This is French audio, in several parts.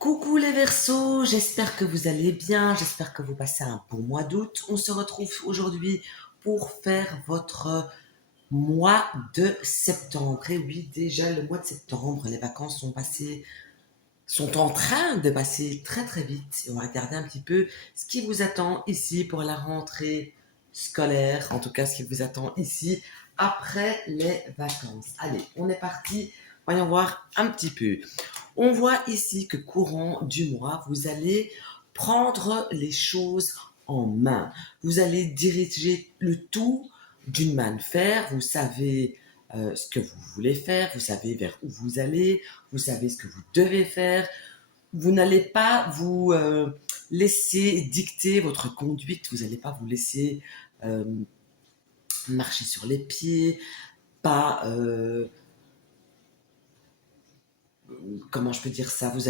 Coucou les Verseaux, j'espère que vous allez bien, j'espère que vous passez un bon mois d'août. On se retrouve aujourd'hui pour faire votre mois de septembre. Et oui, déjà le mois de septembre, les vacances sont en train de passer très très vite. Et on va regarder un petit peu ce qui vous attend ici pour la rentrée scolaire, en tout cas ce qui vous attend ici après les vacances. Allez, on est parti, voyons voir un petit peu. On voit ici que courant du mois, vous allez prendre les choses en main. Vous allez diriger le tout d'une main de fer. Vous savez ce que vous voulez faire, vous savez vers où vous allez, vous savez ce que vous devez faire. Vous n'allez pas vous laisser dicter votre conduite, vous n'allez pas vous laisser euh, marcher sur les pieds, pas comment je peux dire ça, vous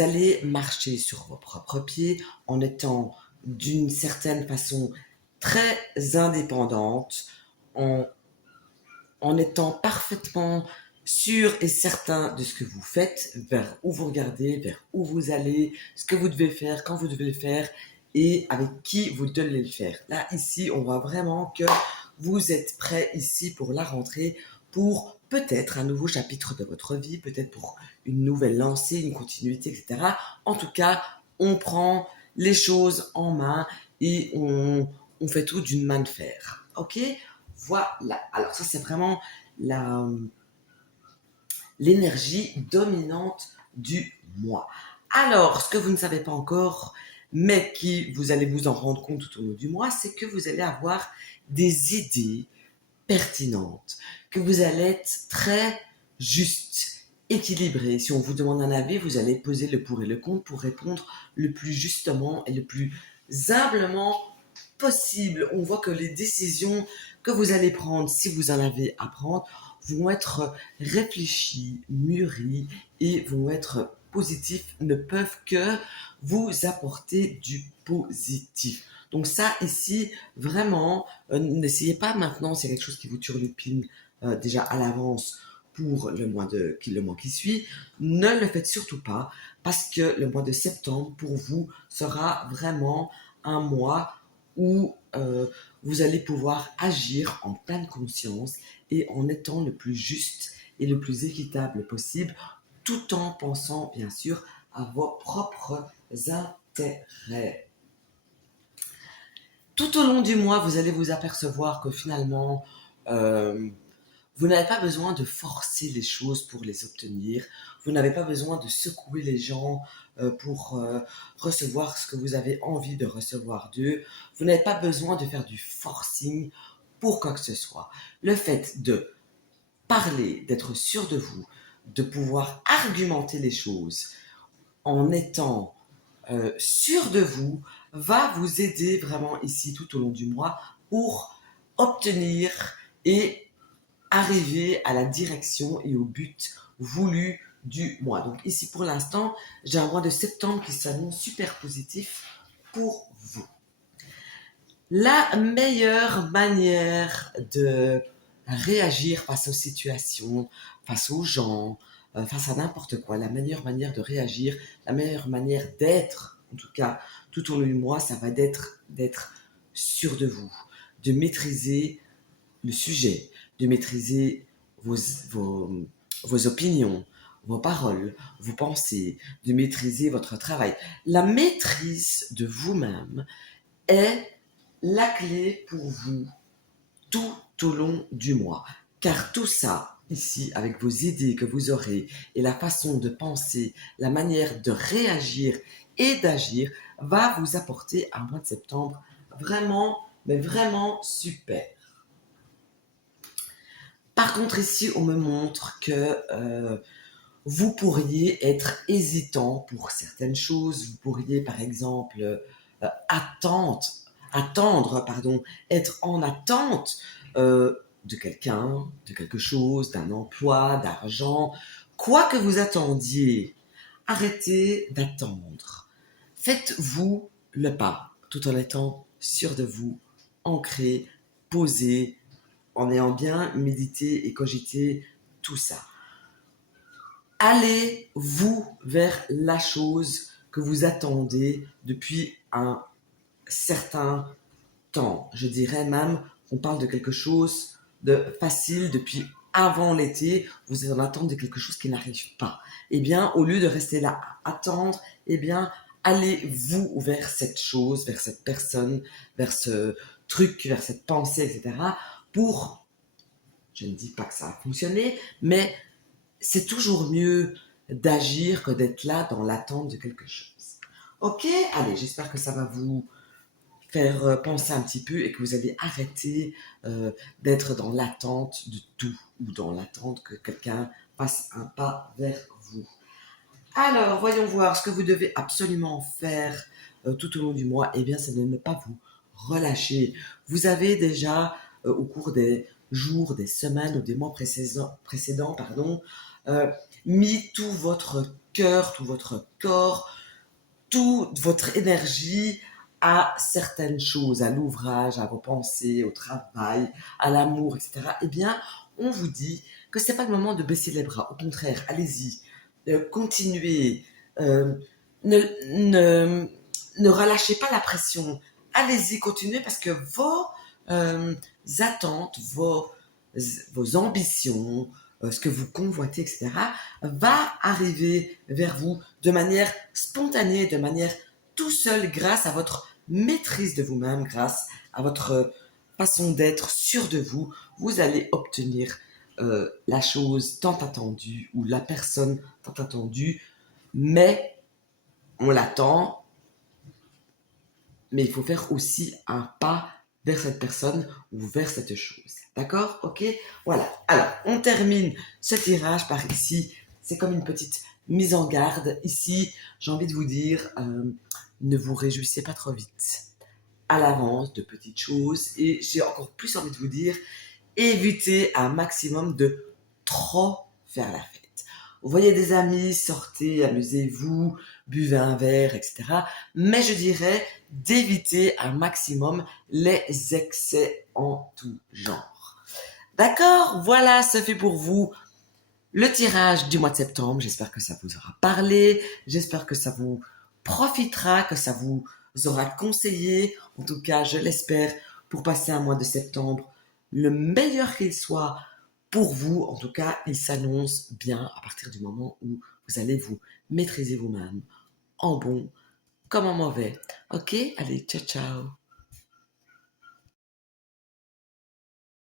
allez marcher sur vos propres pieds en étant d'une certaine façon très indépendante, en, en étant parfaitement sûr et certain de ce que vous faites, vers où vous regardez, vers où vous allez, ce que vous devez faire, quand vous devez le faire et avec qui vous devez le faire. Là, ici, on voit vraiment que vous êtes prêt ici pour la rentrée, pour peut-être un nouveau chapitre de votre vie, peut-être pour une nouvelle lancée, une continuité, etc. En tout cas, on prend les choses en main et on fait tout d'une main de fer. Ok? Voilà. Alors ça, c'est vraiment la, l'énergie dominante du moi. Alors, ce que vous ne savez pas encore, mais qui vous allez vous en rendre compte tout au long du mois, c'est que vous allez avoir des idées pertinentes, que vous allez être très juste, équilibré. Si on vous demande un avis, vous allez peser le pour et le contre pour répondre le plus justement et le plus humblement possible. On voit que les décisions que vous allez prendre, si vous en avez à prendre, vont être réfléchies, mûries et vont être positifs, ne peuvent que vous apporter du positif. Donc ça, ici, vraiment, n'essayez pas maintenant, c'est quelque chose qui vous turlupine déjà à l'avance pour le mois qui suit, ne le faites surtout pas parce que le mois de septembre, pour vous, sera vraiment un mois où vous allez pouvoir agir en pleine conscience et en étant le plus juste et le plus équitable possible, tout en pensant bien sûr à vos propres intérêts. Tout au long du mois, vous allez vous apercevoir que finalement, euh, vous n'avez pas besoin de forcer les choses pour les obtenir. Vous n'avez pas besoin de secouer les gens pour recevoir ce que vous avez envie de recevoir d'eux. Vous n'avez pas besoin de faire du forcing pour quoi que ce soit. Le fait de parler, d'être sûr de vous, de pouvoir argumenter les choses en étant sûr de vous, va vous aider vraiment ici tout au long du mois pour obtenir et arriver à la direction et au but voulu du mois. Donc ici pour l'instant, j'ai un mois de septembre qui s'annonce super positif pour vous. La meilleure manière de réagir face aux situations, face aux gens, face à n'importe quoi, la meilleure manière de réagir, la meilleure manière d'être, en tout cas tout au long du mois, ça va d'être sûr de vous, de maîtriser le sujet, de maîtriser vos, vos, vos opinions, vos paroles, vos pensées, de maîtriser votre travail. La maîtrise de vous-même est la clé pour vous tout au long du mois. Car tout ça, ici, avec vos idées que vous aurez et la façon de penser, la manière de réagir et d'agir, va vous apporter un mois de septembre vraiment, mais vraiment super. Par contre, ici, on me montre que vous pourriez être hésitant pour certaines choses. Vous pourriez, par exemple, attendre, pardon, être en attente de quelqu'un, de quelque chose, d'un emploi, d'argent. Quoi que vous attendiez, arrêtez d'attendre. Faites-vous le pas, tout en étant sûr de vous, ancré, posé, en ayant bien médité et cogité tout ça. allez-vous vers la chose que vous attendez depuis un certain temps. Je dirais même qu'on parle de quelque chose de facile depuis avant l'été. Vous êtes en attente de quelque chose qui n'arrive pas. Eh bien, au lieu de rester là à attendre, eh bien, allez-vous vers cette chose, vers cette personne, vers ce truc, vers cette pensée, etc. pour, je ne dis pas que ça a fonctionné, mais c'est toujours mieux d'agir que d'être là dans l'attente de quelque chose. Ok, allez, j'espère que ça va vous faire penser un petit peu et que vous allez arrêter d'être dans l'attente de tout ou dans l'attente que quelqu'un fasse un pas vers vous. Alors, voyons voir ce que vous devez absolument faire tout au long du mois. Eh bien, c'est de ne pas vous relâcher. Vous avez déjà, au cours des jours, des semaines ou des mois précédents, euh, mis tout votre cœur, tout votre corps, toute votre énergie à certaines choses, à l'ouvrage, à vos pensées, au travail, à l'amour, etc. Eh bien, on vous dit que c'est pas le moment de baisser les bras. Au contraire, allez-y, continuez, euh, ne, ne, ne relâchez pas la pression. Allez-y, continuez parce que vos euh, attentes, vos ambitions, ce que vous convoitez, etc., va arriver vers vous de manière spontanée, de manière tout seul, grâce à votre maîtrise de vous-même, grâce à votre façon d'être sûr de vous, vous allez obtenir la chose tant attendue ou la personne tant attendue, mais on l'attend, mais il faut faire aussi un pas vers cette personne ou vers cette chose. D'accord? Ok? Voilà. Alors, on termine ce tirage par ici. C'est comme une petite mise en garde. Ici, j'ai envie de vous dire, ne vous réjouissez pas trop vite à l'avance de petites choses. Et j'ai encore plus envie de vous dire, évitez un maximum de trop faire la fête. Vous voyez des amis, sortez, amusez-vous, buvez un verre, etc. Mais je dirais d'éviter un maximum les excès en tout genre. D'accord? Voilà, ce fait pour vous le tirage du mois de septembre. J'espère que ça vous aura parlé. J'espère que ça vous profitera, que ça vous aura conseillé. En tout cas, je l'espère, pour passer un mois de septembre le meilleur qu'il soit pour vous. En tout cas, il s'annonce bien à partir du moment où vous allez vous maîtriser vous-même, en bon comme en mauvais. Ok? Allez, ciao, ciao.